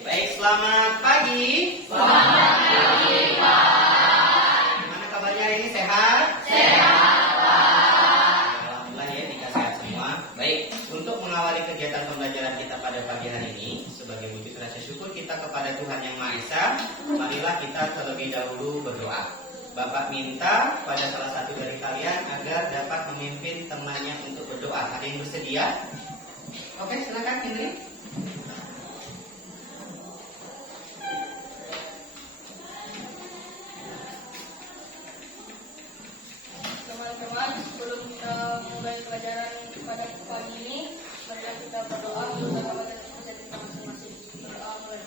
Baik, selamat pagi. Selamat pagi, Pak. Gimana kabarnya hari ini? Sehat? Sehat, Pak. Alhamdulillah ya, kita sehat semua. Baik, untuk mengawali kegiatan pembelajaran kita pada pagi hari ini, sebagai wujud rasa syukur kita kepada Tuhan Yang Maha Esa, marilah kita terlebih dahulu berdoa. Bapak minta pada salah satu dari kalian agar dapat memimpin temannya untuk berdoa. Ada yang bersedia? Oke, silakan Indri. Teman-teman, sebelum kita mulai pelajaran pada pagi ini, mari kita berdoa untuk sahabat dan kita masing-masing. Berdoa mulai.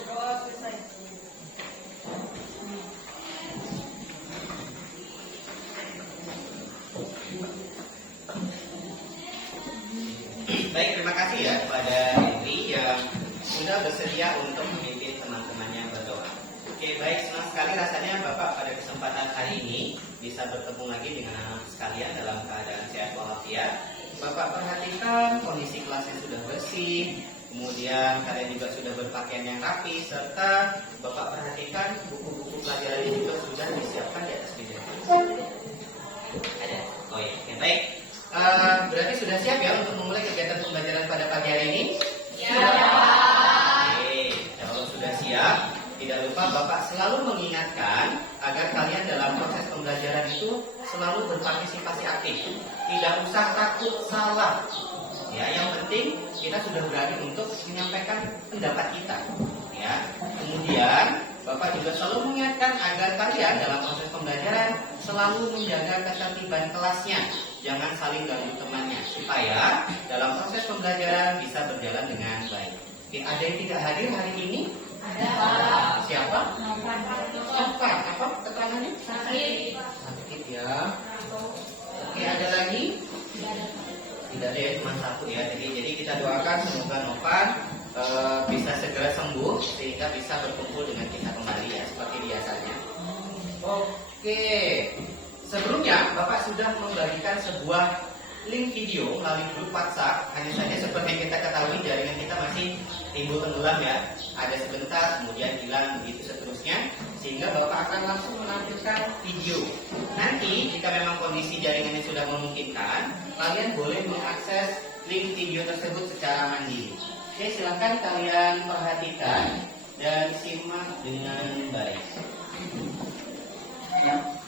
Berdoa selesai. Baik, terima kasih ya kepada Henry yang sudah bersedia untuk memimpin teman-temannya berdoa. Oke, baik, senang sekali rasanya Bapak pada kesempatan hari ini bisa bertemu lagi dengan anak sekalian dalam keadaan sehat walafiat. Bapak perhatikan kondisi kelasnya sudah bersih, kemudian kalian juga sudah berpakaian yang rapi, serta Bapak perhatikan buku-buku pelajaran ini juga sudah disiapkan di atas meja. Ada? Oh iya, oke, baik. Berarti sudah siap ya untuk memulai kegiatan pembelajaran pada pagi hari ini? Ya, Pak. Oke, kalau sudah siap, tidak lupa Bapak selalu mengingatkan agar kalian dalam proses pembelajaran itu selalu berpartisipasi aktif. Tidak usah takut salah. Ya, yang penting kita sudah berani untuk menyampaikan pendapat kita. Ya, kemudian Bapak juga selalu mengingatkan agar kalian dalam proses pembelajaran selalu menjaga ketertiban kelasnya. Jangan saling ganggu temannya supaya dalam proses pembelajaran bisa berjalan dengan baik. Oke, ada yang tidak hadir hari ini? Ada, Pak. Siapa? Novan. Novan. Apa keterangannya? Sakit. Sakit ya. Oke, ada lagi? Tidak ada ya, cuma satu ya. Jadi kita doakan semoga Novan bisa segera sembuh sehingga bisa berkumpul dengan kita kembali ya seperti biasanya. Oke. Sebelumnya Bapak sudah membagikan sebuah link video melalui grup WhatsApp. Hanya saja seperti yang kita ketahui jaringan kita masih timbul tenggelam ya. Ada sebentar kemudian hilang begitu seterusnya. Sehingga Bapak akan langsung menampilkan video. Nanti jika memang kondisi jaringannya sudah memungkinkan, kalian boleh mengakses link video tersebut secara mandiri. Oke, silakan kalian perhatikan dan simak dengan baik. Ya.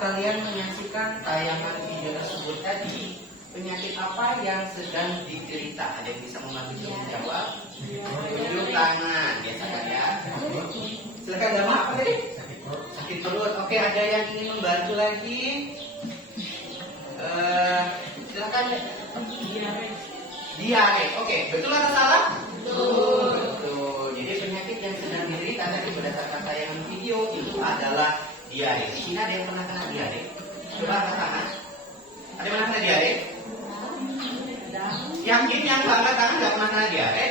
kalian menyaksikan tayangan video tersebut tadi, penyakit apa yang sedang diderita? Ada yang bisa membantu menjawab? Tunjuk tangan, biasakan ya. Silakan Dama, apa tadi? Sakit perut. Oke, ada yang ingin membantu lagi? Silakan. Diare. Oke, betul atau salah? Betul. Jadi penyakit yang sedang diderita tadi berdasarkan tayangan video itu adalah diare. Di sini ada yang pernah kena diare? Coba angkat tangan. Ada yang pernah kena diare? Yakin yang angkat tangan nggak pernah kena diare?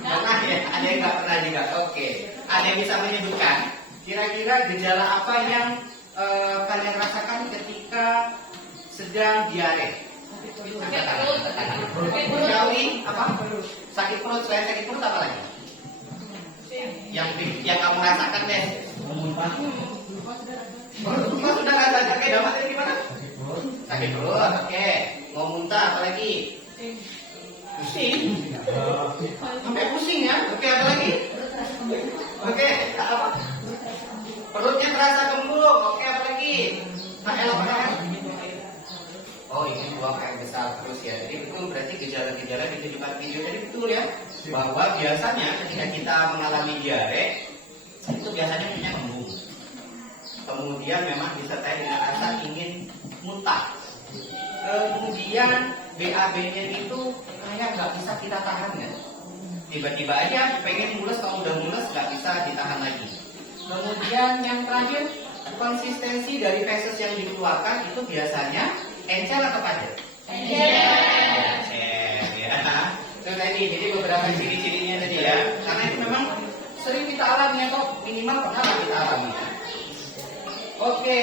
Pernah ya? Ada yang nggak pernah juga? Oke. Ada yang bisa menyebutkan kira-kira gejala apa yang kalian rasakan ketika sedang diare? Jauhi apa? Sakit perut. Selain sakit perut apa lagi? Yang kamu rasakan deh. Lupa sudah rasakan. Oke, Dama tadi gimana? Sakit perut. Oke. Mau muntah apa lagi? Pusing. Sampai pusing ya. Oke, apa lagi? Oke, apa? Perutnya terasa gembung. Oke, apa lagi? Apa? Oh, ini buang air besar terus ya. Jadi betul, berarti gejala-gejala ditunjukkan video tadi betul ya. Bahwa biasanya ketika kita mengalami diare, itu biasanya punya gembung. Kemudian memang disertai dengan rasa ingin muntah. Kemudian BAB-nya itu kayak nggak bisa kita tahan ya. Tiba-tiba aja pengen mules, kalau udah mules nggak bisa ditahan lagi. Kemudian yang terakhir, konsistensi dari feses yang dikeluarkan itu biasanya encer atau padat? Encer ya. Itu tadi, jadi beberapa ciri-cirinya tadi ya. Karena itu memang sering kita alami atau minimal pernah kita alami. Oke,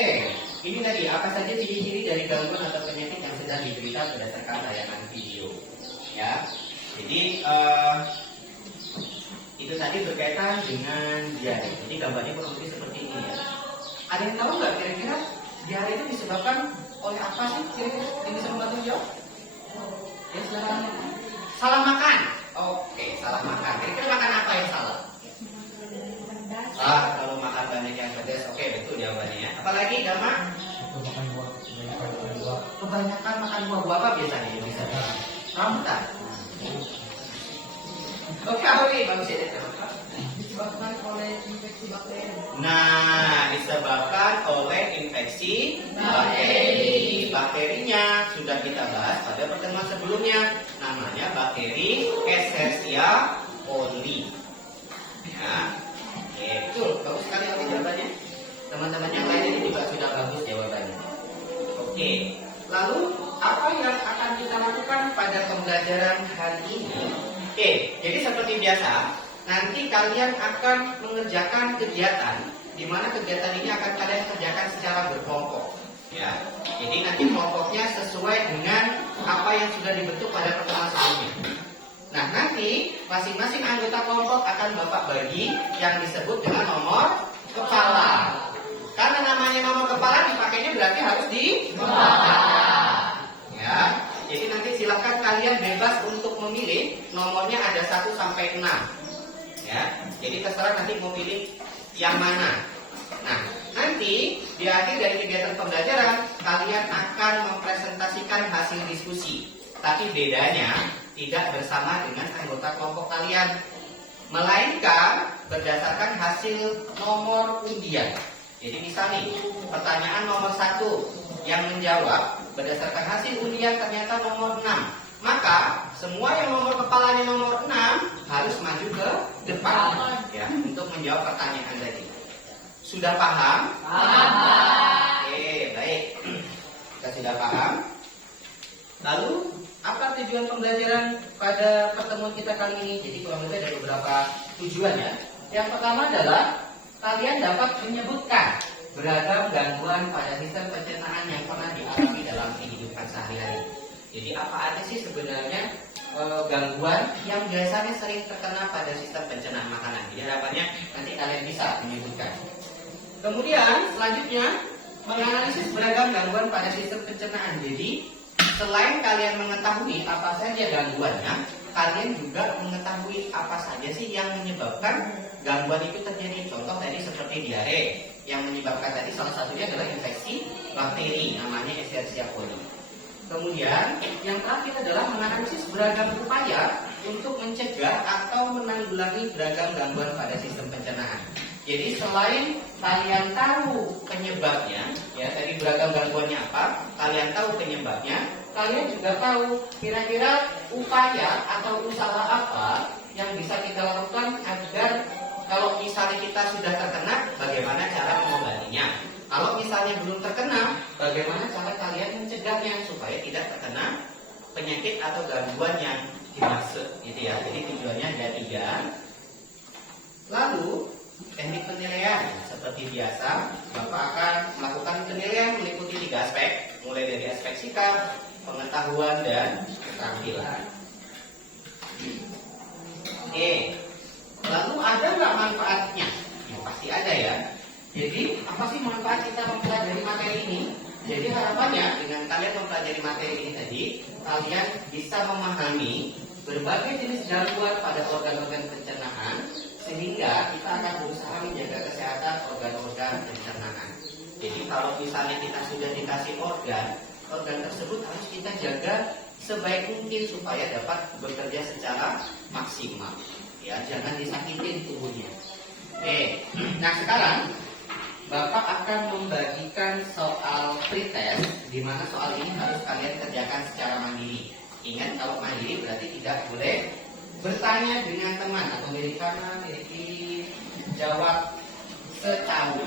ini tadi apa saja ciri-ciri dari gangguan atau penyakit yang sedang diderita berdasarkan tayangan video. Ya, jadi itu tadi berkaitan dengan diare. Jadi gambarnya kurang lebih seperti ini ya. Ada yang tahu nggak kira-kira diare itu disebabkan oleh apa sih? Kira-kira yang bisa membantu jawab? Ya, silakan. Salah makan. Oke, salah makan. Kira-kira makan apa yang salah? Kalau makan banyak yang pedas. Oke, betul jawabannya ya. Apalagi Dama? Kebanyakan makan buah-buah apa biasanya yang bisa? Rambutan. Oke, Awi, bagus ya. Disebabkan oleh infeksi bakteri. Nah, disebabkan oleh infeksi bakteri. Bakterinya sudah kita bahas pada pertemuan sebelumnya. Namanya bakteri Escherichia coli. Ya, betul. Bagus sekali Awi jawabannya. Teman-teman yang lain ini juga sudah bagus jawabannya. Oke. Lalu apa yang akan kita lakukan pada pembelajaran hari ini? Oke, jadi seperti biasa, nanti kalian akan mengerjakan kegiatan, di mana kegiatan ini akan kalian kerjakan secara berkelompok. Ya, jadi nanti kelompoknya sesuai dengan apa yang sudah dibentuk pada pertemuan sebelumnya. Nah, nanti masing-masing anggota kelompok akan Bapak bagi yang disebut dengan nomor kepala. Karena namanya nomor kepala dipakainya berarti harus di kepala. Ya. Jadi nanti silakan kalian bebas untuk memilih nomornya ada 1 sampai 6. Ya. Jadi terserah nanti mau pilih yang mana. Nah, nanti di akhir dari kegiatan pembelajaran kalian akan mempresentasikan hasil diskusi. Tapi bedanya tidak bersama dengan anggota kelompok kalian, melainkan berdasarkan hasil nomor undian. Jadi misalnya pertanyaan nomor 1 yang menjawab berdasarkan hasil undian ternyata nomor 6. Maka semua yang nomor kepalanya nomor 6 harus maju ke depan ya, untuk menjawab pertanyaan tadi. Sudah paham? Paham. Oke, baik. Kita sudah paham. Lalu apa tujuan pembelajaran pada pertemuan kita kali ini? Jadi kurang lebih ada beberapa tujuan ya. Yang pertama adalah kalian dapat menyebutkan beragam gangguan pada sistem pencernaan yang pernah dialami dalam kehidupan sehari-hari. Jadi apa aja sih sebenarnya gangguan yang biasanya sering terkena pada sistem pencernaan makanan? Jadi harapannya nanti kalian bisa menyebutkan. Kemudian selanjutnya menganalisis beragam gangguan pada sistem pencernaan. Jadi selain kalian mengetahui apa saja gangguannya, kalian juga mengetahui apa saja sih yang menyebabkan gangguan itu terjadi. Contoh tadi seperti diare, yang menyebabkan tadi salah satunya adalah infeksi bakteri, namanya Escherichia coli. Kemudian yang terakhir adalah menganalisis beragam upaya untuk mencegah atau menanggulangi beragam gangguan pada sistem pencernaan. Jadi selain kalian tahu penyebabnya, ya tadi beragam gangguannya apa, kalian tahu penyebabnya, kalian juga tahu kira-kira upaya atau usaha apa yang bisa kita lakukan agar kalau misalnya kita sudah terkena, bagaimana cara mengobatinya. Kalau misalnya belum terkena, bagaimana cara kalian mencegahnya supaya tidak terkena penyakit atau gangguan yang dimaksud, gitu ya. Jadi tujuannya ada 3. Lalu teknik penilaian seperti biasa, Bapak akan melakukan penilaian meliputi 3 aspek, mulai dari aspek sikap, pengetahuan, dan keterampilan. Oke, lalu ada nggak manfaatnya? Ya, pasti ada ya. Jadi apa sih manfaat kita mempelajari materi ini? Jadi harapannya dengan kalian mempelajari materi ini tadi, kalian bisa memahami berbagai jenis gangguan pada organ-organ pencernaan, sehingga kita akan berusaha menjaga kesehatan organ-organ pencernaan. Jadi kalau misalnya kita sudah dikasih organ tersebut harus kita jaga sebaik mungkin supaya dapat bekerja secara maksimal. Ya, jangan disakitin tubuhnya. Oke, nah sekarang Bapak akan membagikan soal pretest, di mana soal ini harus kalian kerjakan secara mandiri. Ingat, kalau mandiri berarti tidak boleh bertanya dengan teman atau milik kanan, milik kiri, jawab setahu.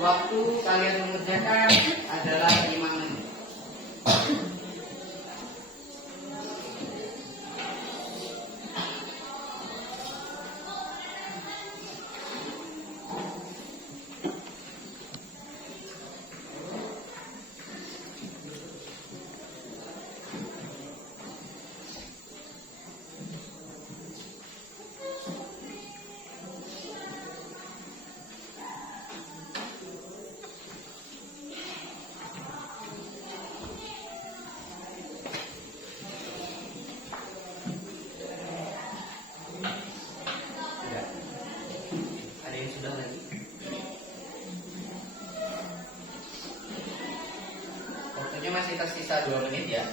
Waktu kalian mengerjakan adalah 5 menit. Ada yang sudah lagi? Waktunya masih tersisa 2 menit ya.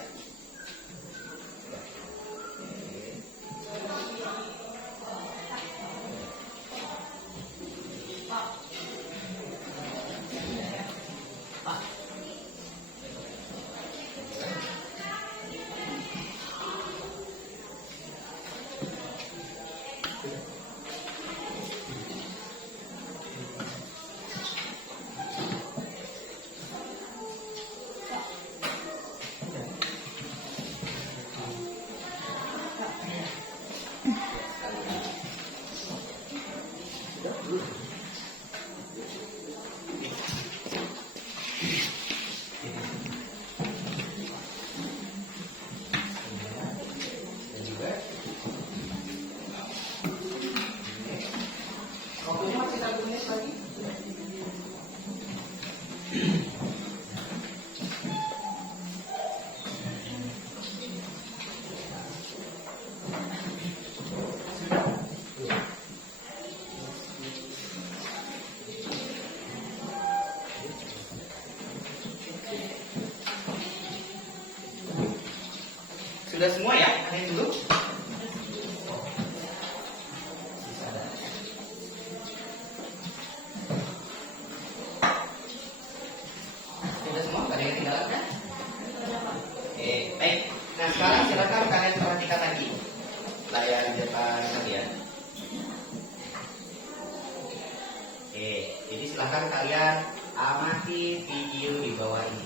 Waktunya masih 1 menit lagi. Sudah semua ya? Ada yang dulu? Sudah semua? Ada yang tinggal kan? Oke, baik. Nah sekarang silakan kalian perhatikan lagi layar depan kalian. Oke, silahkan kalian amati video di bawah ini.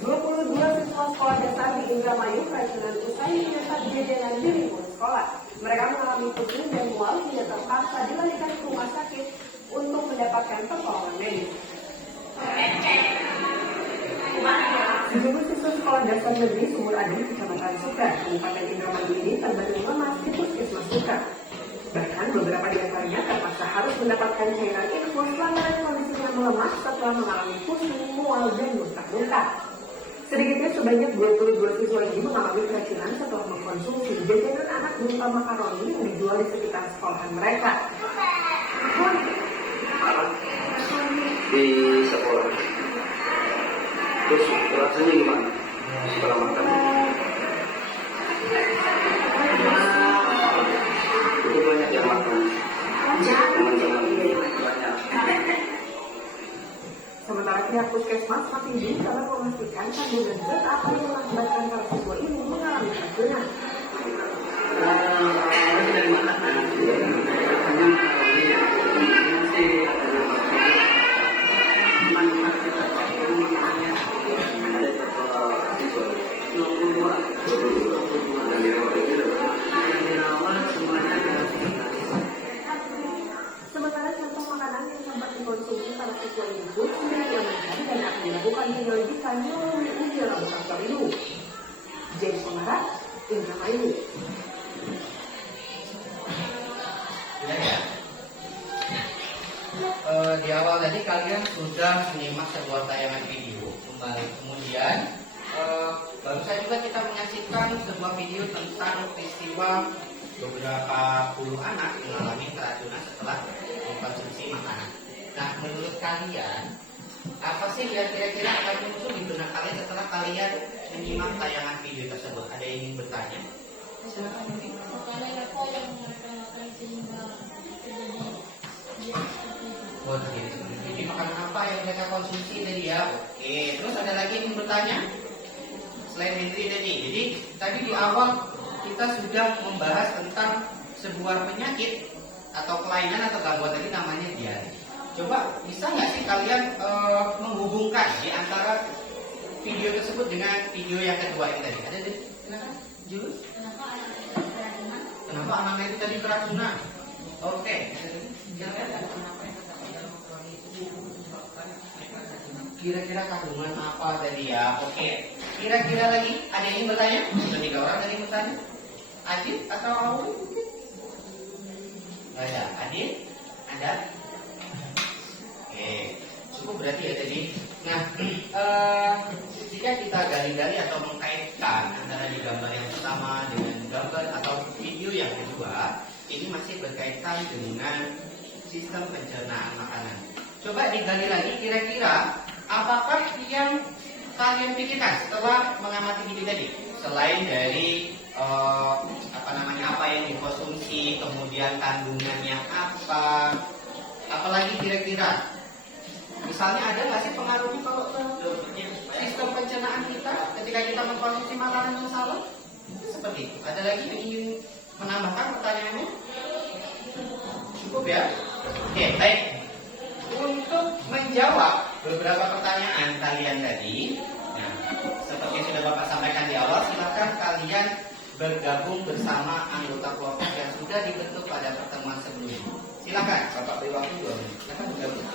22 siswa sekolah dasar di Indramayu keracunan usai menyantap jajanan di lingkungan sekolah. Mereka mengalami pusing dan mual hingga terpaksa dilarikan ke rumah sakit untuk mendapatkan pertolongan medis. Sejumlah siswa sekolah dasar negeri Sumur Adi, Kecamatan Suka, Kabupaten Indramayu ini terbaring lemas di puskesmas Suka. Bahkan beberapa di antaranya terpaksa harus mendapatkan cairan infus lantaran kondisinya melemah setelah mengalami pusing, mual, dan muntah-muntah. Sedikitnya sebanyak 22 siswa ini mengalami keracunan setelah mengkonsumsi jajanan anak berupa makaroni yang dijual di sekitar sekolahan mereka. Di sekolah. Terus rasanya gimana setelah makan? Itu banyak yang makan. Teman-teman banyak. Sementara pihak puskesmas masih belum dapat memastikan kandungan zat apa yang mengakibatkan para siswa ini mengalami keracunan. Dari makanan. Hanya masih Sementara contoh makanan yang sempat dikonsumsi para siswa ini pun sudah diamankan dan akan dilakukan penyelidikan melalui uji laboratorium. James Pengarap, Indramayu. Di awal tadi kalian sudah menyimak sebuah tayangan video. Kemudian baru saja juga kita menyaksikan sebuah video tentang peristiwa beberapa puluh anak mengalami keracunan setelah mengkonsumsi makanan. Nah, menurut kalian apa sih yang kira-kira akan muncul di benak kalian setelah kalian menyimak tayangan video tersebut? Ada yang ingin bertanya? Silakan. Makanan apa yang mereka makan sehingga terjadi Oh, jadi makanan apa yang mereka konsumsi tadi ya? Oke, terus ada lagi yang bertanya? Selain Hendri tadi, jadi tadi di awal kita sudah membahas tentang sebuah penyakit atau kelainan atau gangguan tadi namanya diare. Coba bisa nggak sih kalian menghubungkan di antara video tersebut dengan video yang kedua ini tadi? Ada deh, silakan. Julus. Kenapa anaknya itu tadi keracunan? Oke. Kira-kira kandungan apa tadi ya? Oke. Kira-kira lagi ada yang ingin bertanya? Sudah 3 orang tadi yang bertanya. Adit atau Auli mungkin? Ada. Adit? Ada? Oke. Cukup berarti ya tadi. Nah, jika kita gali-gali atau mengkaitkan antara di gambar yang pertama dengan gambar atau video yang kedua, ini masih berkaitan dengan sistem pencernaan makanan. Coba digali lagi kira-kira apakah yang kalian pikirkan setelah mengamati video tadi? Selain dari apa yang dikonsumsi, kemudian kandungannya apa, apalagi kira-kira? Misalnya ada nggak sih pengaruhnya kalau ke sistem pencernaan kita ketika kita mengkonsumsi makanan yang salah? Seperti itu. Ada lagi yang ingin menambahkan pertanyaannya? Cukup ya? Oke, baik. Untuk menjawab beberapa pertanyaan kalian tadi, nah, seperti yang sudah Bapak sampaikan di awal, silakan kalian bergabung bersama anggota kelompok yang sudah dibentuk pada pertemuan sebelumnya. Silakan, Bapak beri waktu 2 menit. Silakan bergabung.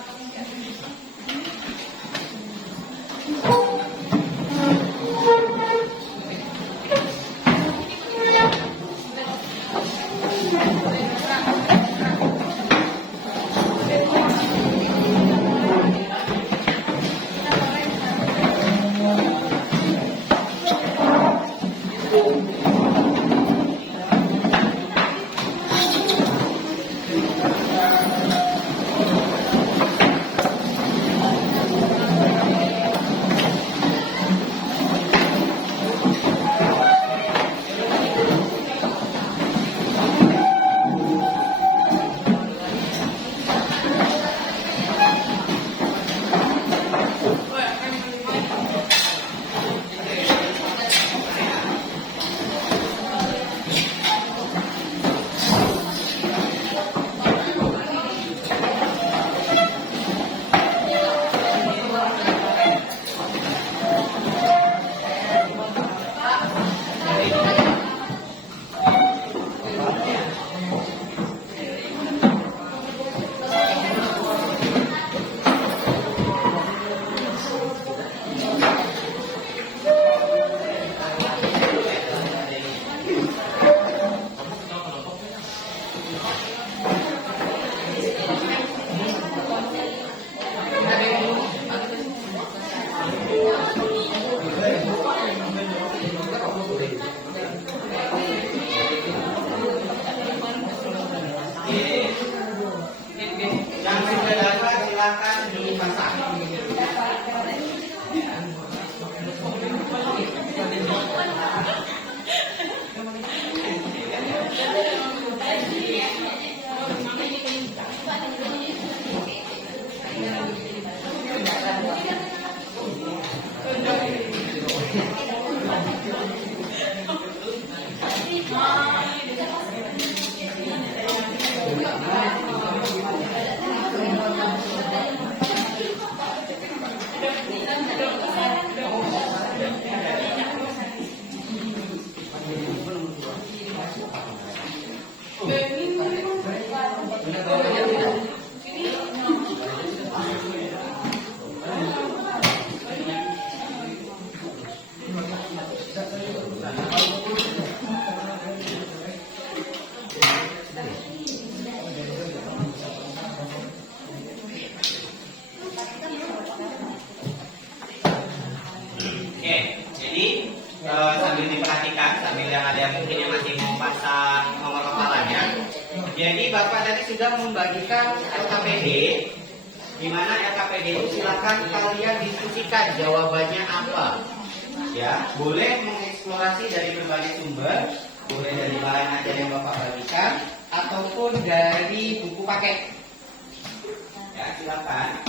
Yang sudah dapat silakan dipasang. Oke, jadi sambil diperhatikan, sambil yang ada yang mungkin yang masih mau pasang nomor kepalanya. Jadi Bapak tadi sudah membagikan LKPD, di mana LKPD itu silakan kalian diskusikan jawabannya apa. Ya, boleh mengeksplorasi dari berbagai sumber, boleh dari bahan ajar yang Bapak bagikan, ataupun dari buku paket. Ya, silakan.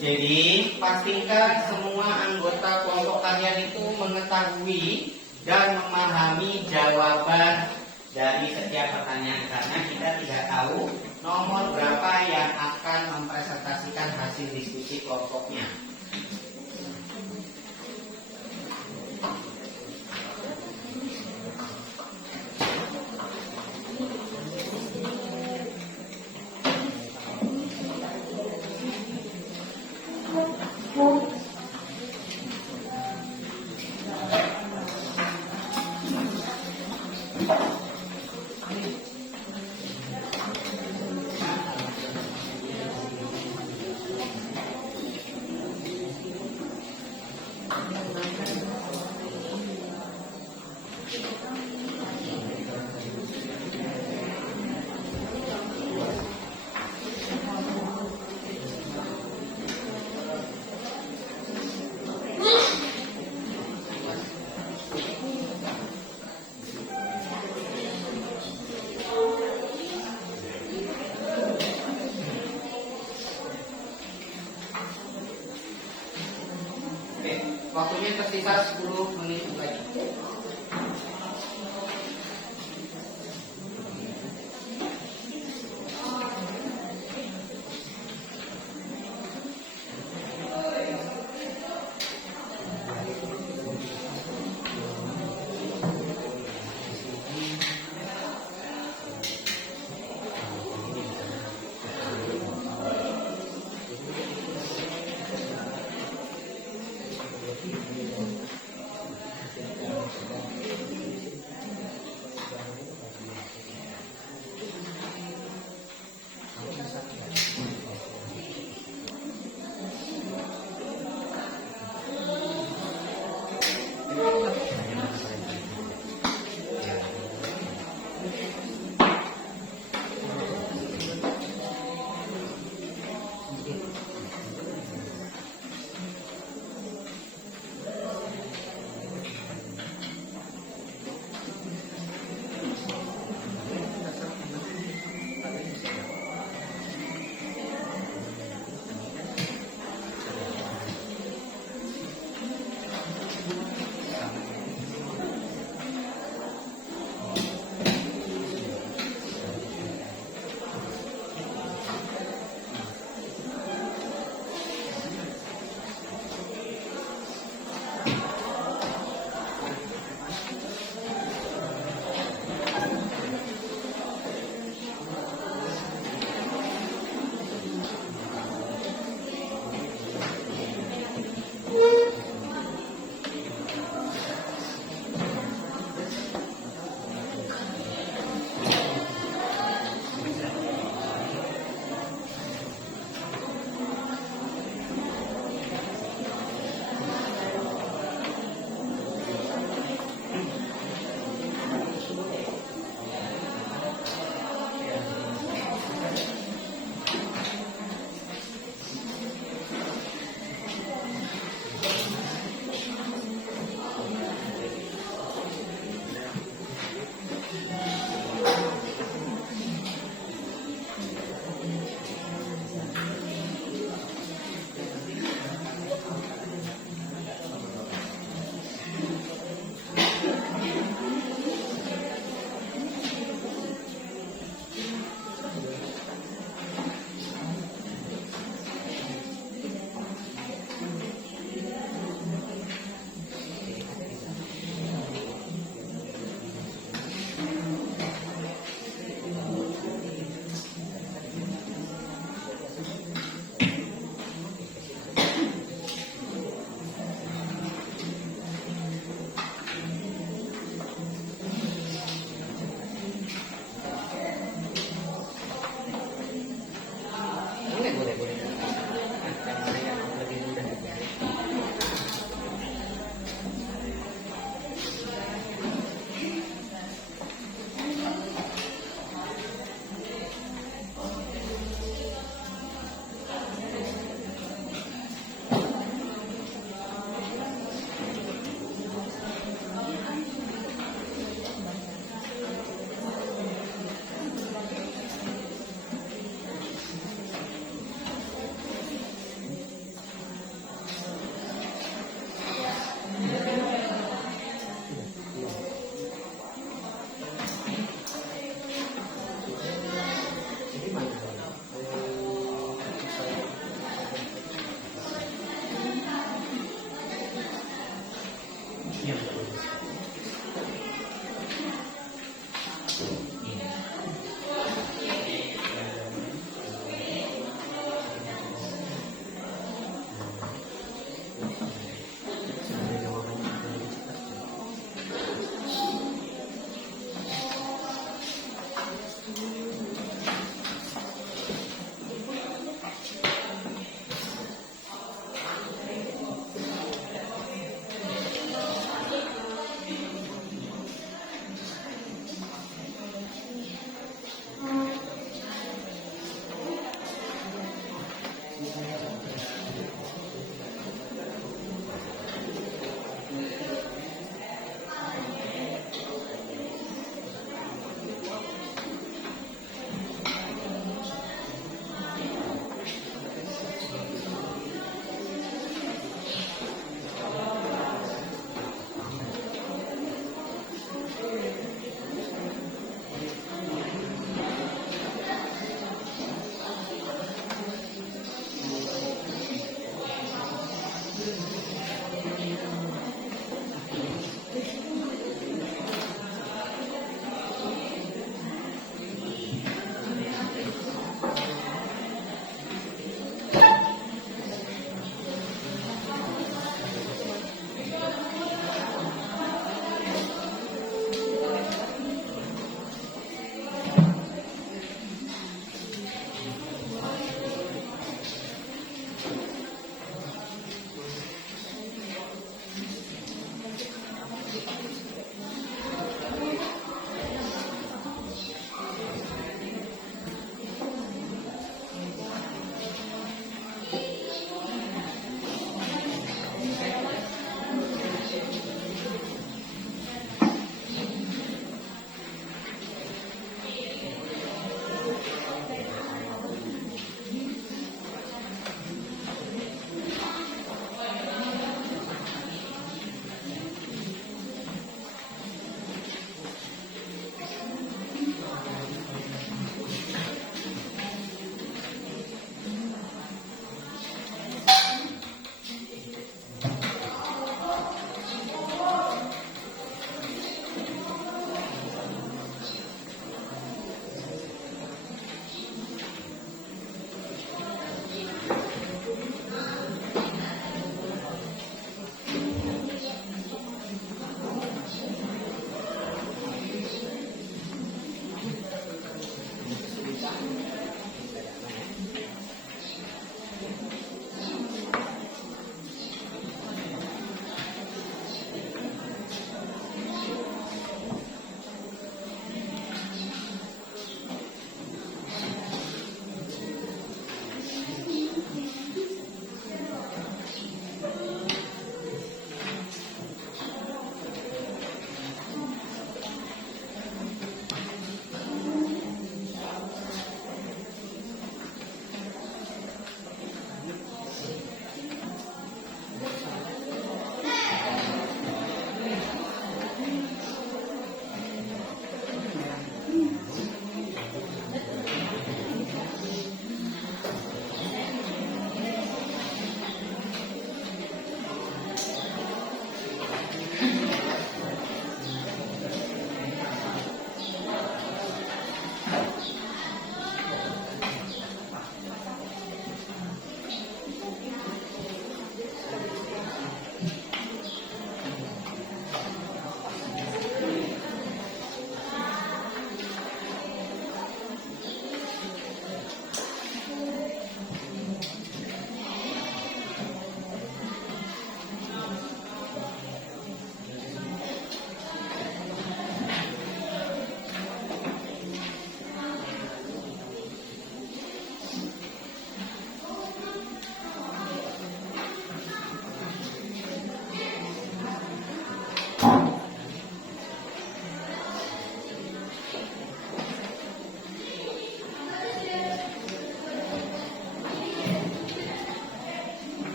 Jadi pastikan semua anggota kelompok kalian itu mengetahui dan memahami jawaban dari setiap pertanyaan, karena kita tidak tahu nomor berapa yang akan mempresentasikan hasil diskusi kelompoknya. Waktunya tersisa 10 menit lagi.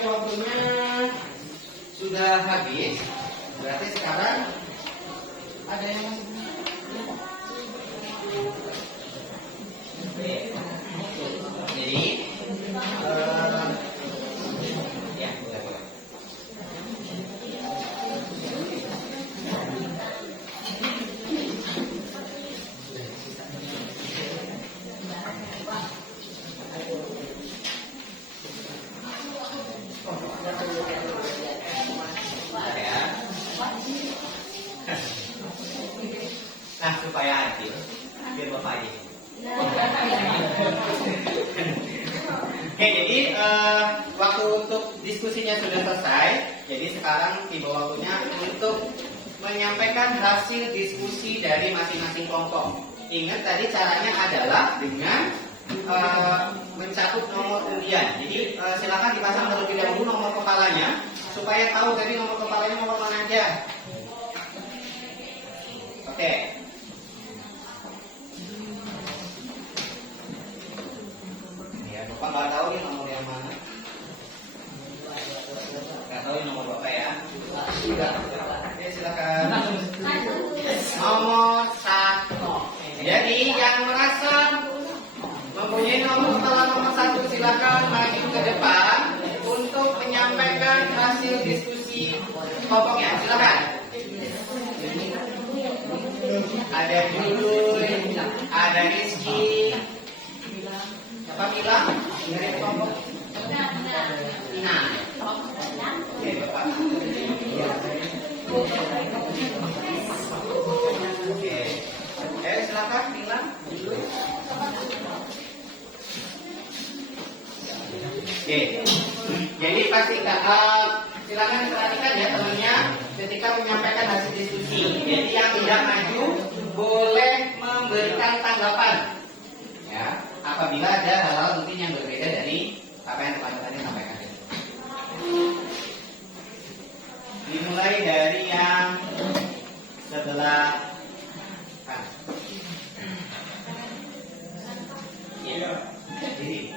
Waktunya sudah habis. Berarti sekarang ada yang masih jadi ya boleh boleh. Nah, supaya adil, biar Bapak aja. Oke, jadi waktu untuk diskusinya sudah selesai. Jadi sekarang tiba waktunya untuk menyampaikan hasil diskusi dari masing-masing kelompok. Ingat tadi caranya adalah dengan mencatut nomor undian bagian. Jadi silakan dipasang terlebih dahulu nomor kepalanya supaya tahu tadi nomor kepalanya nomor mana aja. Oke. Ya, Bapak nggak tahu ini nomor yang mana. Nggak tahu ini nomor Bapak ya. Sudah. Oke, silakan. Nomor 1. Jadi yang merasa mempunyai nomor setelah nomor 1 silakan maju ke depan untuk menyampaikan hasil diskusi kelompoknya. Silakan. Ada Judul, ada Rizky, siapa bilang? Dari kelompok Ina. Oke, Bapak. Oke. Silakan bilang dulu. Oke. Jadi silakan perhatikan ya temannya ketika menyampaikan hasil diskusi. Jadi yang tidak maju boleh memberikan tanggapan. Ya, apabila ada hal-hal mungkin yang berbeda dari apa yang teman-teman sampaikan. Dimulai dari yang sebelah kanan. Iya. Jadi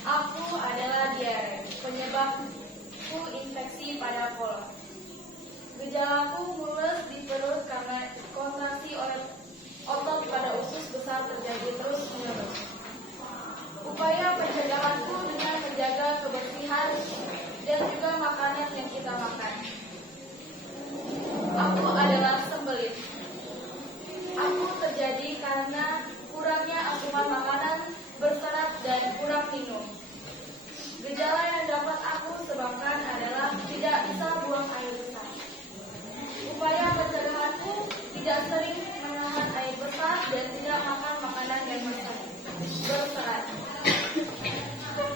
Aku adalah diare. Penyebabku infeksi pada kolon. Gejalaku mules di perut karena kontraksi otot pada usus besar terjadi terus menerus. Upaya pencegahanku dengan menjaga kebersihan dan juga makanan yang kita makan. Aku adalah sembelit. Aku terjadi karena kurangnya asupan makanan berserat dan kurang minum. Gejala yang dapat aku sebabkan adalah tidak bisa buang air besar. Upaya pencegahanku tidak sering menahan air besar dan tidak makan makanan yang berserat.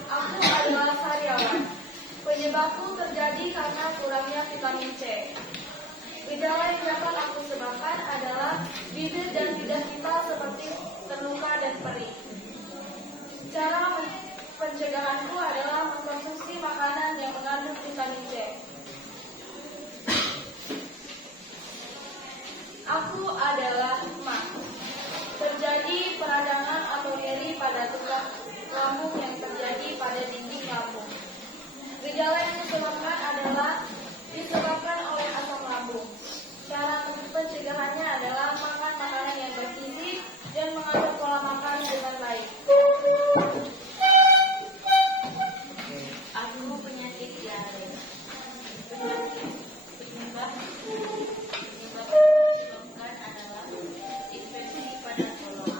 Aku adalah sariawan. Penyebabku terjadi karena kurangnya vitamin C. Gejala yang dapat aku sebabkan adalah bibir dan lidah kita seperti terluka dan perih. Cara pencegahanku adalah mengkonsumsi makanan yang mengandung vitamin C. Aku adalah emah. Terjadi peradangan atau nyeri pada tulang lambung yang terjadi pada dinding lambung. Gejala yang disebabkan adalah disebabkan oleh asam lambung. Cara pencegahannya adalah makan makanan yang bergizi dan mengatur pola makan dengan baik. Aku penyakit diare. Penyebab disebabkan adalah infeksi pada kolon.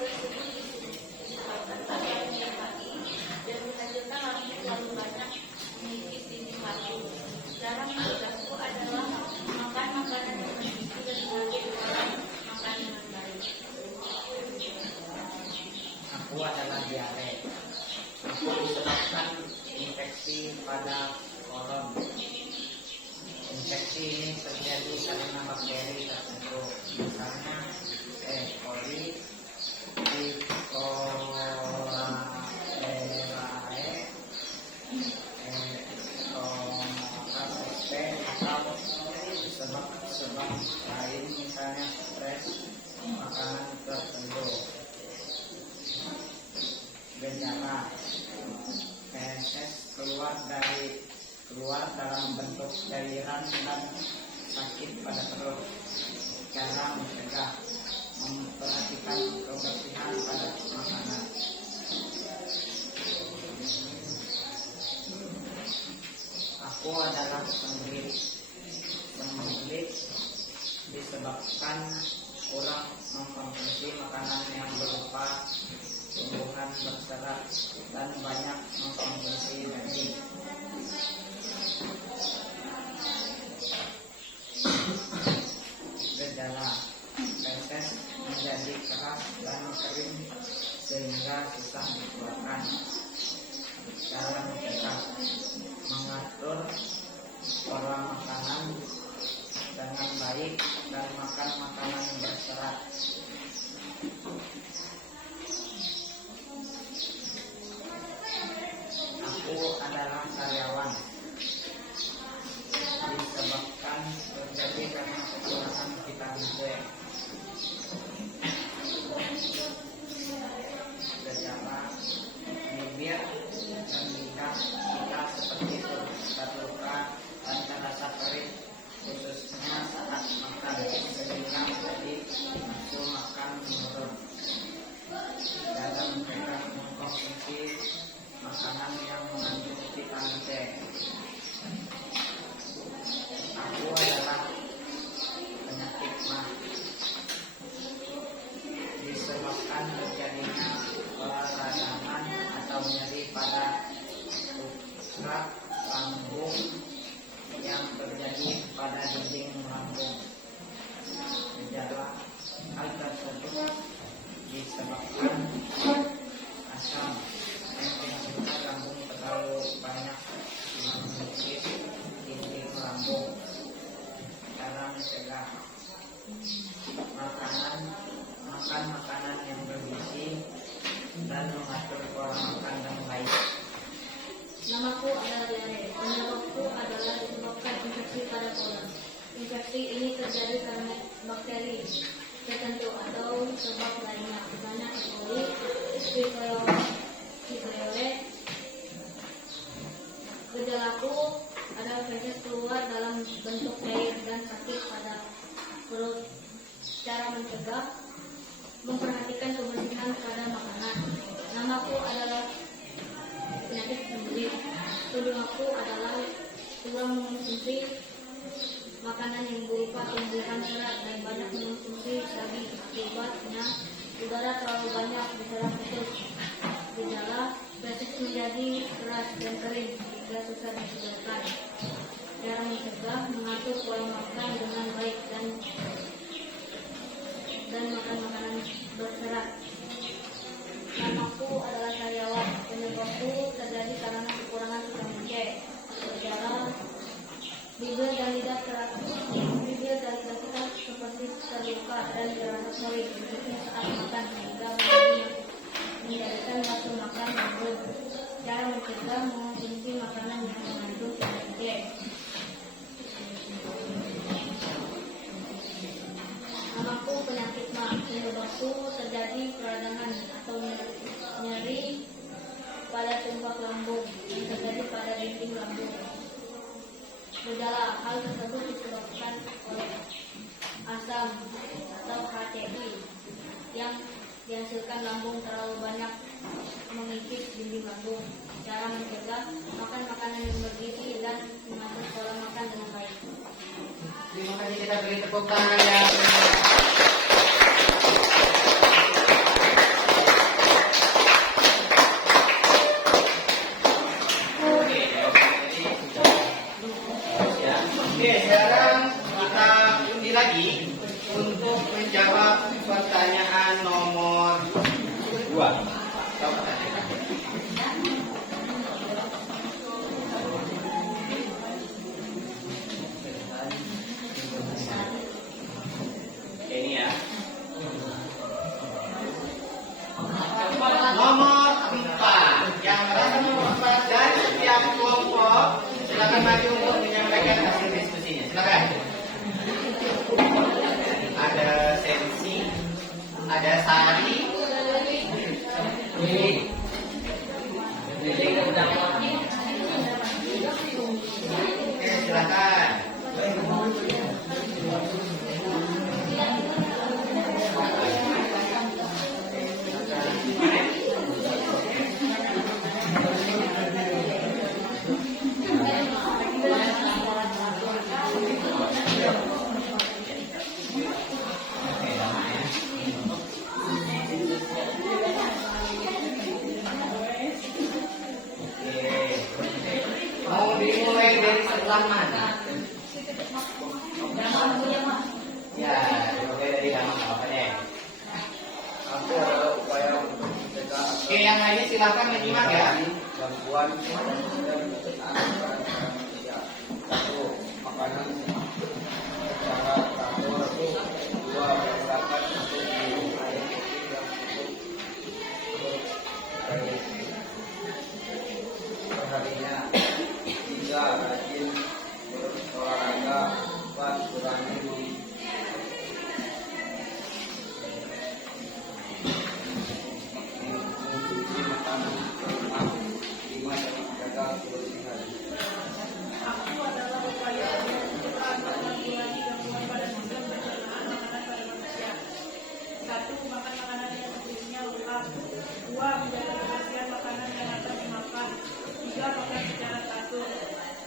tersebut disebabkan pada minyak mati dan menghasilkan lambung terlalu banyak mengikis dinding lambung. Cara mencegahku adalah makan makanan yang bergizi dan mengatur pola makan dengan baik. Aku adalah diare. Aku disebabkan infeksi pada kolon. Infeksi ini terjadi karena bakteri tertentu, misalnya E. coli, E. cholerae, Stomoxys atau sebab lain, misalnya stres makanan tertentu. Gejala feses keluar dalam bentuk cairan dan sakit pada perut. Cara mencegah: memperhatikan kebersihan pada makanan. Aku adalah penggelik. Penggelik disebabkan kurang mengkonsumsi makanan yang berupa tumbuhan berserat dan banyak mengkonsumsi daging. Gejala feses menjadi keras dan kering sehingga susah dikeluarkan. Cara mencegah: mengatur pola makanan dengan baik dan makan makanan berserat. Aku adalah sariawan. Disebabkan terjadi karena kekurangan vitamin D. Gejala bibir dan lidah kita seperti terluka dan terasa perih, khususnya saat makan, sehingga menjadi nafsu makan menurun. Dalam mencegah mengkonsumsi makanan yang mengandung vitamin D. Aku adalah penyakit mah. Disebabkan terjadinya peradangan atau nyeri pada urat lambung yang terjadi pada dinding lambung. Gejala hal tersebut disebabkan asam yang menghasilkan lambung terlalu banyak mengikis dinding lambung. Cara mencegah: makan makanan yang bergizi dan mengatur pola makan dengan baik. Namaku adalah diare. Penyebabku adalah disebabkan infeksi pada kolon. Infeksi ini terjadi karena bakteri tertentu atau sebab lainnya, misalnya E. coli, Vibrio. Gejalaku adalah feses keluar dalam bentuk cair dan sakit pada perut. Cara mencegah: memperhatikan kebersihan pada makanan. Namaku adalah penyakit penggelik. Tuduhanku adalah kurang mengonsumsi makanan yang berupa tumbuhan serat dan banyak mengonsumsi daging. Akibatnya udara terlalu banyak diserap tikus. Gejala feses menjadi keras dan kering hingga susah dikeluarkan. Cara mencegah: mengatur pola makan dengan baik dan makan makanan berserat. Namaku adalah sariawan. Penyebabku terjadi karena kekurangan vitamin C. Gejala bibir dan lidah kita seperti terluka dan terasa perih, khususnya saat makan, sehingga menjadikan nafsu makan menurun. Cara mencegah: mengonsumsi makanan yang mengandung vitamin C. Namaku penyakit mah. Penyebabku terjadi peradangan atau nyeri pada tumpak lambung yang terjadi pada dinding lambung. Gejala hal tersebut disebabkan oleh asam atau HCI yang dihasilkan lambung terlalu banyak mengikis dinding lambung. Cara mencegah: makan makanan yang bergizi dan mengatur pola makan dengan baik. Terima kasih, kita beri tepuk tangan ya. dua. Tahu pertanyaan? Oke, ini ya. Nomor 4. Yang merasa nomor 4 dari setiap kelompok silakan maju untuk menyampaikan hasil diskusinya. Silakan. Ada Sensi, ada Sari, Oke, silakan. Mau dimulai dari sebelah mana? Ya, dimulai dari dalam apa deh? Aku ada upaya untuk mencegah Oke, yang lainnya silakan menyimak ya. gangguan dan keadaan manusia. Satu, makanan secara teratur. Dua, berdasarkan untuk minum air putih yang cukup perharinya. Tiga, rajin berolahraga. Empat, kurangi mengonsumsi makanan lemak. Lima, jaga kebersihan. Aku adalah upaya untuk mencegah atau menanggulangi gangguan pada sistem pencernaan makanan pada manusia. 1. Makan makanan yang nutrisinya lengkap. 2. Menjaga kebersihan makanan yang akan dimakan. 3. Makan secara teratur.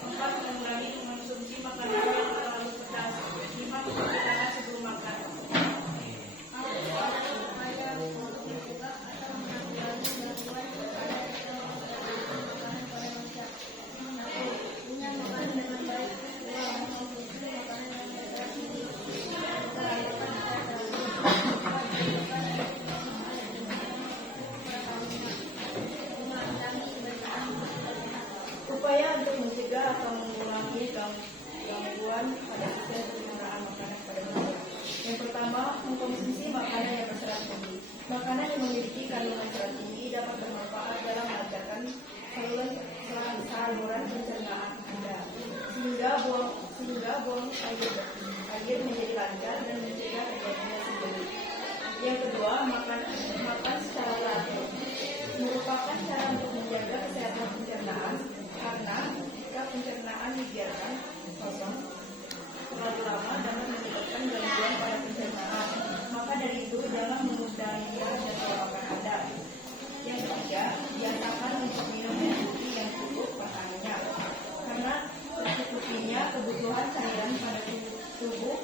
4. Mengurangi mengonsumsi makanan yang terlalu pedas. 5. Mencuci tangan sebelum makan. Upaya untuk mencegah atau mengurangi gangguan pada sistem pencernaan makanan pada manusia. Yang pertama, mengkonsumsi makanan yang berserat tinggi. Makanan yang memiliki kandungan serat tinggi dapat bermanfaat dalam melancarkan saluran pencernaan Anda, sehingga buang air menjadi lancar dan mencegah terjadinya sembelit. Yang kedua, makan secara teratur merupakan cara untuk menjaga kesehatan pencernaan, karena jika pencernaan dibiarkan kosong terlalu lama dapat menyebabkan gangguan pada pencernaan. Maka dari itu jangan menguranginya jadwal makan Anda. Yang ketiga, biasakan untuk minum air putih yang cukup perharinya, karena tercukupinya kebutuhan cairan pada tubuh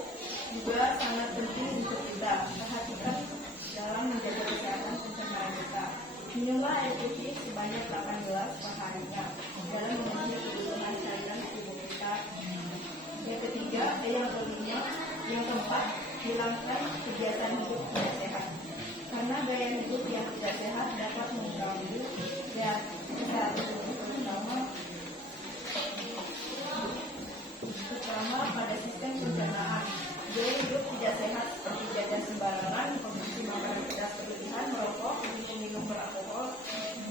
juga sangat penting untuk kita perhatikan dalam menjaga kesehatan pencernaan kita. Minumlah air putih sebanyak 8 gelas perharinya dalam memenuhi kebutuhan cairan tubuh kita. Yang ketiga, yang keempat, hilangkan kebiasaan hidup tidak sehat. Karena gaya hidup yang tidak sehat dapat mengganggu kesehatan tubuh terutama pada sistem pencernaan. Gaya hidup tidak sehat seperti jajan sembarangan, konsumsi makanan pedas berlebihan, merokok, minum beralkohol,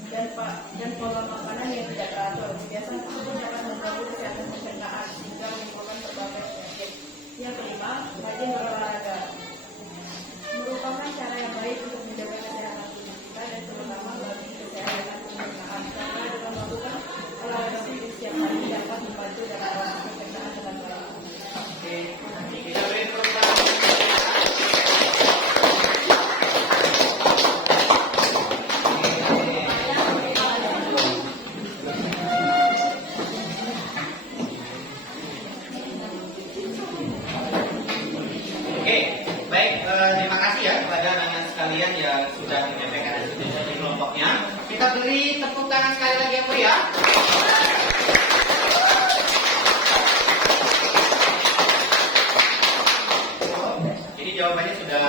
dan pola makanan yang tidak teratur. Kebiasaan tersebut dapat mengganggu kesehatan pencernaan sehingga menimbulkan berbagai penyakit. Yang kelima, rajin berolahraga merupakan cara yang baik untuk menjaga kesehatan tubuh kita dan terutama bagi kesehatan pencernaan. Karena dengan melakukan olahraga fisik setiap hari dapat membantu dalam proses pencernaan dengan baik. Oke, kita beri tepuk tangan. Oke, baik, terima kasih ya kepada anak-anak sekalian yang sudah menyampaikan hasil diskusi kelompoknya. Kita beri tepuk tangan sekali lagi yang meriah. Jadi jawabannya sudah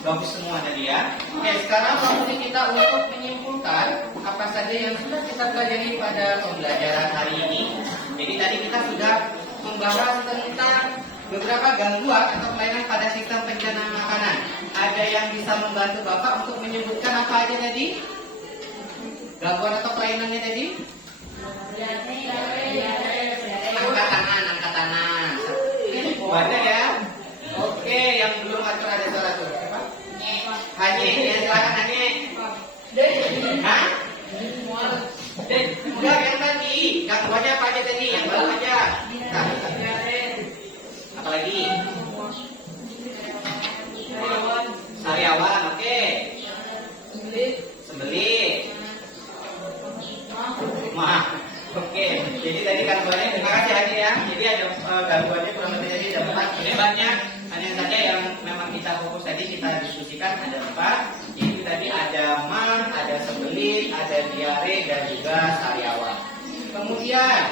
Bagus semua tadi ya. Oke, sekarang waktu kita untuk menyimpulkan apa saja yang sudah kita pelajari pada pembelajaran hari ini. Jadi tadi kita sudah membahas tentang beberapa gangguan atau kelainan pada sistem pencernaan makanan. Ada yang bisa membantu Bapak untuk menyebutkan apa aja tadi? Gangguan atau kelainannya tadi? Angkat tangan. Banyak ya. Oke, yang belum ada suara tuh. Hanya, ya silakan hanya. Hah? Enggak yang tadi. Gangguannya apa aja tadi? Yang baru aja. Apalagi? Sariawan, oke. Sembelit. Maaf. Oke, jadi tadi gangguannya, terima kasih Haji ya. Jadi ada gangguannya kurang lebih tadi ada 4. Ini banyak. Hanya saja yang memang kita fokus tadi kita diskusikan ada 4. Itu tadi ada mah, ada sembelit, ada diare dan juga sariawan. Kemudian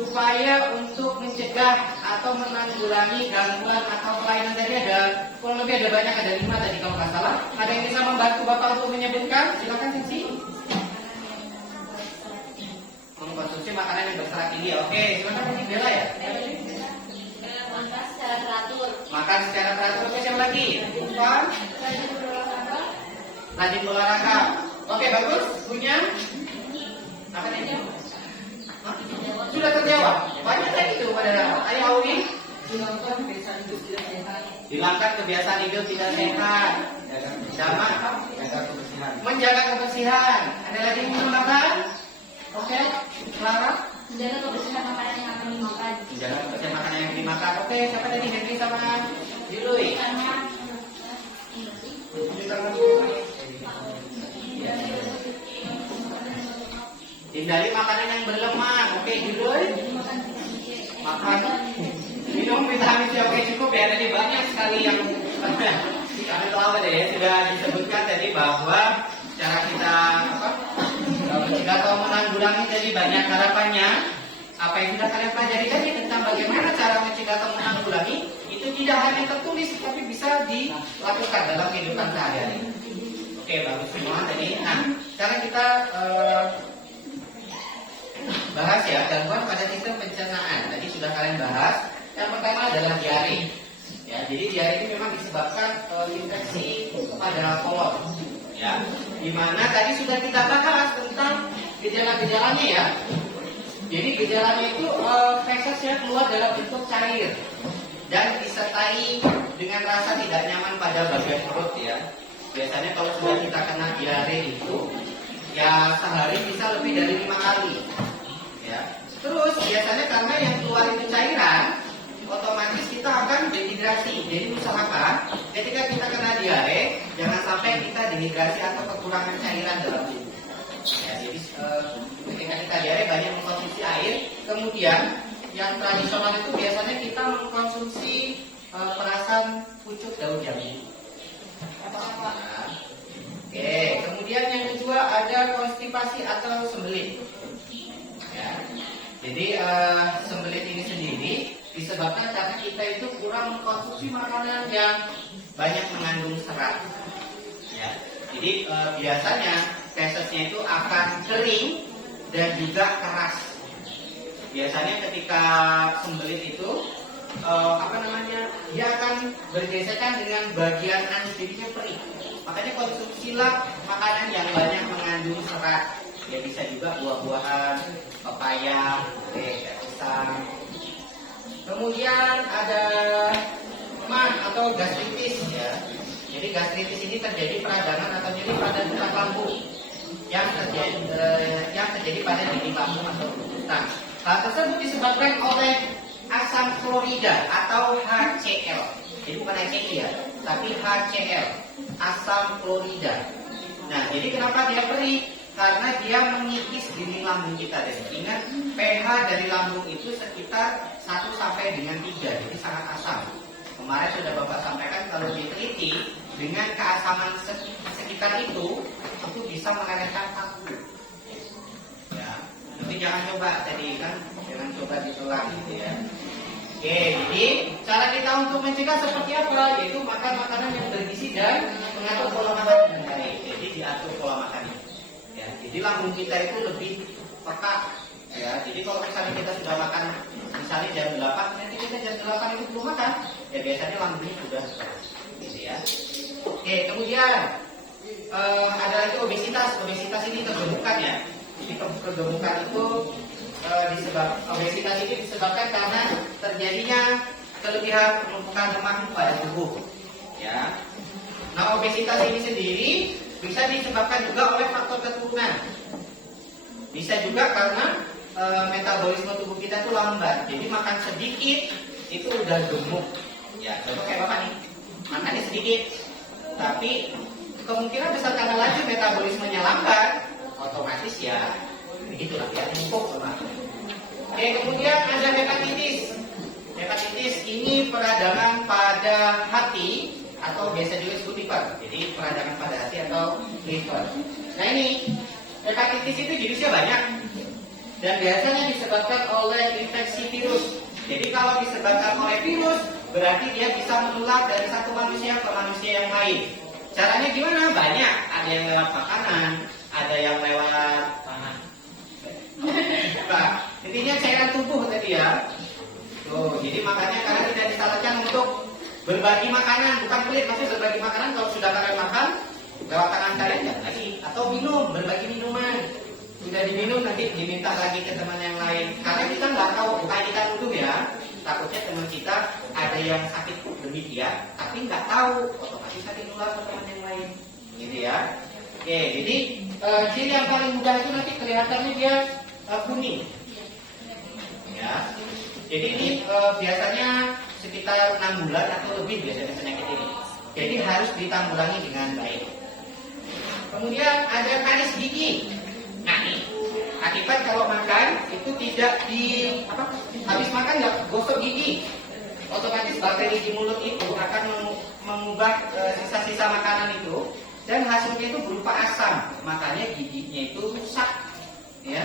upaya untuk mencegah atau menanggulangi gangguan atau kelainan tadi ada kurang lebih ada banyak, ada 5 tadi kalau nggak salah. Ada yang bisa membantu Bapak untuk menyebutkan? Silakan Sisi. Mengkonsumsi makanan yang berserat tinggi. Oke, silakan Sisi Bella ya. Makan secara teratur. Makan secara teratur. Oke, siapa lagi? Bukan. Rajin olahraga. Oke, bagus. Punya apa tadi? Hah? Sudah terjawab. Banyak tadi itu pada Ayah Auri. Hilangkan kebiasaan hidup tidak sehat. Sama menjaga kebersihan. Ada lagi yang menambahkan? Oke, Clara. Menjaga kebersihan makanan yang akan dimakan. Menjaga kebersihan makanan yang dimakan. Oke, siapa tadi? Henry sama Jului. Hindari makanan yang berlemak. Oke, Jului. Makan minum vitamin C. Oke, cukup ya. Tadi banyak sekali yang kami tahu deh ya, sudah disebutkan tadi bahwa cara kita mencegah atau menanggulangi tadi banyak harapannya. Apa yang sudah kalian pelajari tadi tentang bagaimana cara mencegah atau menanggulangi itu tidak hanya tertulis tapi bisa dilakukan dalam kehidupan sehari-hari. Oke, bagus semua tadi. Nah, sekarang kita bahas ya gangguan pada sistem pencernaan. Tadi sudah kalian bahas. Yang pertama adalah diare. Ya, jadi diare itu memang disebabkan infeksi pada kolon. Ya, dimana tadi sudah kita bahas tentang gejala-gejalanya ya. Jadi gejalanya itu fesesnya keluar dalam bentuk cair dan disertai dengan rasa tidak nyaman pada bagian perut ya. Biasanya kalau sudah kita kena diare itu ya sehari bisa lebih dari 5 kali. Ya. Terus biasanya karena yang keluar itu cairan, otomatis kita akan dehidrasi. Jadi usahakan ketika kita kena diare, jangan sampai kita dehidrasi atau kekurangan cairan dalam tubuh. Ya, jadi ketika kita diare banyak mengkonsumsi air. Kemudian yang tradisional itu biasanya kita mengkonsumsi perasan pucuk daun jambu. Nah, oke. Kemudian yang kedua ada konstipasi atau sembelit. Ya. Jadi sembelit ini sendiri disebabkan karena kita itu kurang mengkonsumsi makanan yang banyak mengandung serat. Ya. Jadi biasanya fesesnya itu akan kering dan juga keras. Biasanya ketika sembelit itu dia akan bergesekan dengan bagian anus bibirnya perih. Makanya konsumsilah makanan yang banyak mengandung serat. Ya bisa juga buah-buahan, pepaya, pisang. Kemudian ada mah atau gastritis ya. Jadi gastritis ini terjadi peradangan atau nyeri pada tulang lambung yang terjadi pada dinding lambung atau urutan. Hal tersebut disebabkan oleh asam klorida atau HCl. Jadi bukan HCl ya, tapi HCl, asam klorida. Nah, jadi kenapa dia perih? Karena dia mengikis dinding lambung kita. Jadi ingat pH dari lambung itu sekitar 1 sampai dengan 3, jadi sangat asam. Kemarin sudah Bapak sampaikan kalau diteliti dengan keasaman sekitar itu bisa mengakibatkan kaku. Ya, tapi jangan coba tadi kan, jangan coba ditelan gitu ya. Oke, jadi cara kita untuk mencegah seperti apa? Yaitu makan makanan yang bergizi dan mengatur pola makan dengan baik. Jadi diatur pola makannya. Ya, jadi lambung kita itu lebih peka. Ya, jadi kalau misalnya kita sudah makan misalnya jam 8, nanti kita jam 8 itu belum makan, ya biasanya lambungnya sudah gitu ya. Oke, kemudian ada lagi obesitas. Obesitas ini kegemukan ya. Jadi kegemukan itu obesitas ini disebabkan karena terjadinya kelebihan penumpukan lemak pada tubuh. Ya. Nah, obesitas ini sendiri bisa disebabkan juga oleh faktor keturunan. Bisa juga karena metabolisme tubuh kita itu lambat. Jadi makan sedikit itu udah gemuk. Ya, contoh kayak Bapak nih. Makannya sedikit, tapi kemungkinan besar karena laju metabolismenya lambat, otomatis ya begitulah ya numpuk sama. Oke, kemudian ada hepatitis. Hepatitis ini peradangan pada hati atau biasa juga disebut liver. Jadi peradangan pada hati atau liver. Nah ini hepatitis itu jenisnya banyak dan biasanya disebabkan oleh infeksi virus. Jadi kalau disebabkan oleh virus berarti dia bisa menular dari satu manusia ke manusia yang lain. Caranya gimana? Banyak. Ada yang lewat makanan, ada yang lewat tangan. Nah, intinya cairan tubuh tadi ya. Tuh, jadi makanya kalian tidak disarankan untuk berbagi makanan, bukan kulit, tapi berbagi makanan. Kalau sudah kalian makan, lewat tangan kalian jangan lagi. Atau minum, berbagi minuman. Sudah diminum nanti diminta lagi ke teman yang lain. Karena kita nggak tahu, bukan kita nuduh ya. Takutnya teman kita ada yang sakit demikian, tapi nggak tahu, otomatis sakit nular ke teman yang lain, gitu ya. Oke, jadi ciri yang paling mudah itu nanti kelihatannya dia kuning, ya. Jadi ini biasanya sekitar 6 bulan atau lebih biasanya penyakit ini. Jadi harus ditanggulangi dengan baik. Kemudian ada karies gigi. Nah nih, akibat kalau makan itu tidak habis makan nggak gosok gigi, otomatis bakteri di mulut itu akan mengubah sisa-sisa makanan itu dan hasilnya itu berupa asam, makanya giginya itu rusak, ya.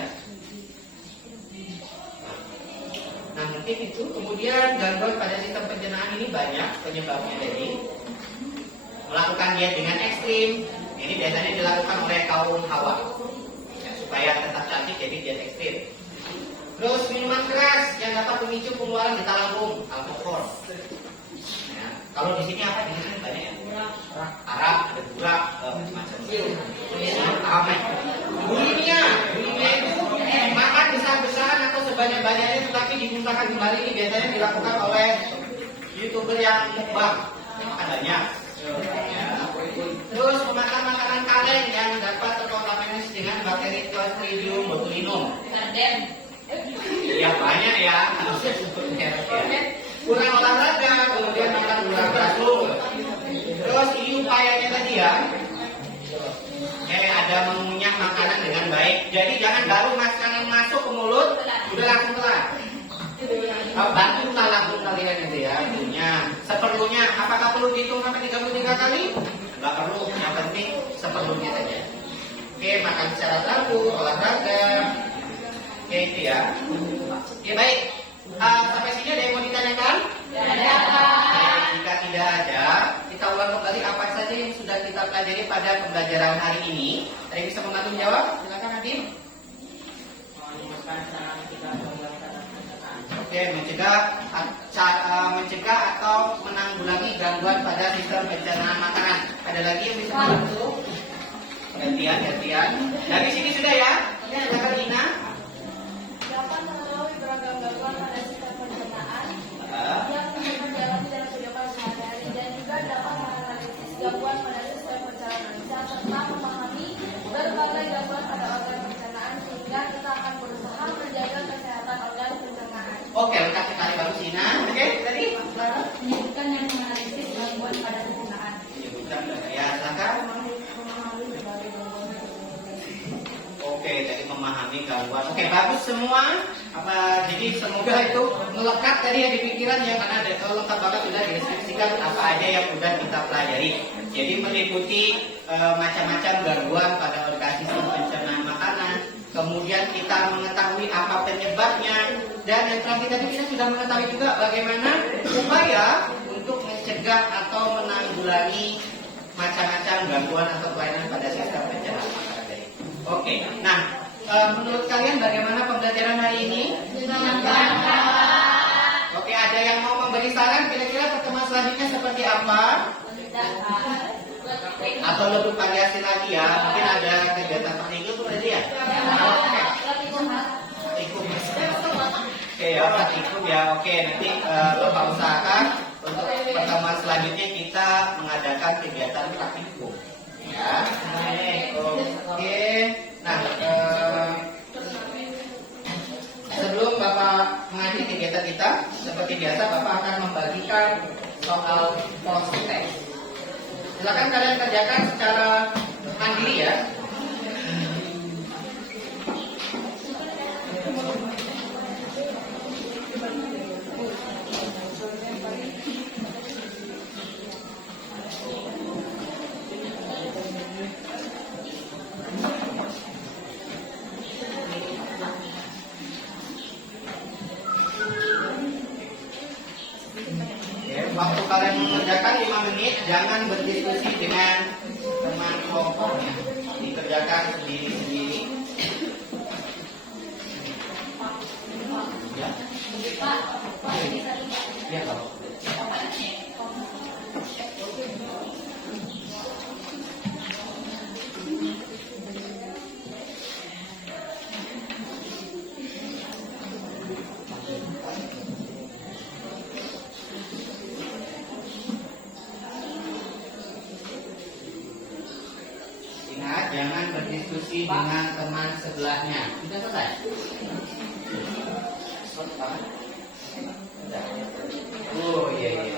Nah mungkin itu. Kemudian gangguan pada sistem pencernaan ini banyak penyebabnya. Jadi melakukan diet dengan ekstrim ini biasanya dilakukan oleh kaum hawa ya, supaya tetap cantik, jadi diet ekstrim. Terus minuman keras yang dapat memicu pengeluaran getah lambung, alkohol. Ya, kalau di sini apa? Di sini banyak ya. Arak, ada burak, macam-macam. Bulimia itu makan besar-besaran atau sebanyak-banyaknya tetapi dimuntahkan kembali. Ini biasanya dilakukan oleh YouTuber yang mukbang, makan banyak. Ya. Terus memakan makanan kaleng yang dapat terkontaminasi dengan bakteri Clostridium botulinum. Ya banyak ya. Kurang olahraga, kemudian makan gula keras. Terus ini upayanya tadi ya. Ada mengunyah makanan dengan baik. Jadi jangan baru makanan masuk ke mulut udah langsung telan. Bantulah langsung kalian itu ya. Seperlunya. Apakah perlu dihitung sampai 33 kali? Enggak perlu. Yang penting seperlunya saja. Oke, makan secara teratur, olahraga. Oke, itu ya. Oke, baik. Sampai sini ada yang mau ditanyakan? Jika tidak ada, kita ulang kembali apa saja yang sudah kita pelajari pada pembelajaran hari ini. Ada yang bisa membantu menjawab? Silakan Hakim. Oke, mencegah atau menanggulangi gangguan pada sistem pencernaan makanan. Ada lagi yang bisa membantu? Gantian. Dari sini sudah ya? Ini ada Lina. Dapat mengetahui beragam gangguan pada sistem pencernaan yang berjalan dalam kehidupan sehari-hari dan juga dapat menganalisis gangguan pada sistem pencernaan serta memahami berbagai gangguan pada organ pencernaan sehingga kita akan berusaha menjaga kesehatan organ pencernaan. Oke, lengkap sekali baru Sina. Oke, tadi Lara Menyebutkan yang menganalisis gangguan pada pencernaan. menyebutkan ya, silakan. Oke, tadi memahami gangguan. Oke, bagus semua. Jadi semoga itu melekat tadi ya di pikiran ya, karena ada lengkap banget sudah dideskripsikan apa aja yang sudah kita pelajari. Jadi meliputi macam-macam gangguan pada organ sistem pencernaan makanan, kemudian kemudian kita mengetahui apa penyebabnya, dan yang terakhir tadi kita sudah mengetahui juga bagaimana upaya untuk mencegah atau menanggulangi macam-macam gangguan atau kelainan pada sistem pencernaan makanan tadi. Oke, nah menurut kalian bagaimana pembelajaran hari ini? Oke, ada yang mau memberi saran kira-kira pertemuan selanjutnya seperti apa? Atau lebih variasi lagi ya? Mungkin ada kegiatan praktikum tuh tadi ya? Praktikum. Oke ya, praktikum ya. Oke, nanti Bapak usahakan untuk pertemuan selanjutnya kita mengadakan kegiatan praktikum. Ya. Oke. Nah, sebelum Bapak mengakhiri kegiatan kita, seperti biasa Bapak akan membagikan soal post test. Silakan kalian kerjakan secara mandiri ya. Waktu kalian mengerjakan 5 menit, jangan berdiskusi dengan teman kelompoknya. Dikerjakan sendiri-sendiri. Ya. Ya, Pak. Ingat, jangan berdiskusi dengan teman sebelahnya. Sudah selesai? Oh iya iya.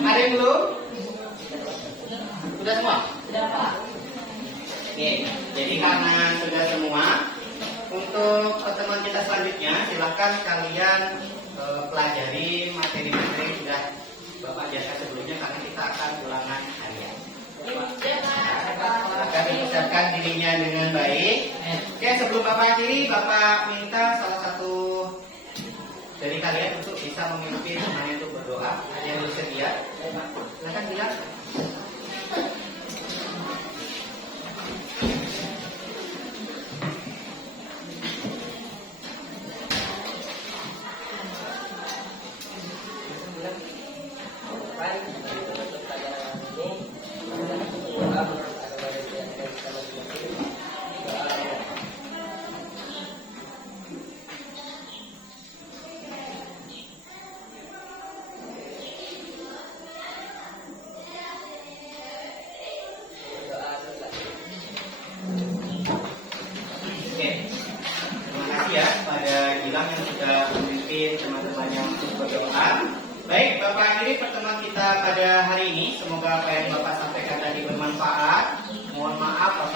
Ada yang belum? Sudah semua? Sudah, Pak. Oke, jadi karena sudah semua, untuk pertemuan kita selanjutnya silakan kalian pelajari materi-materi yang sudah Bapak ajarkan sebelumnya, karena kita akan ulangan harian. Akan mempersiapkan dirinya dengan baik. Oke, sebelum Bapak akhiri, Bapak minta salah satu dari kalian untuk bisa memimpin semuanya untuk berdoa. Ada yang bersedia? Silakan bilang. Baik, Bapak akhiri pertemuan kita pada hari ini. Semoga apa yang Bapak sampaikan tadi bermanfaat. Mohon maaf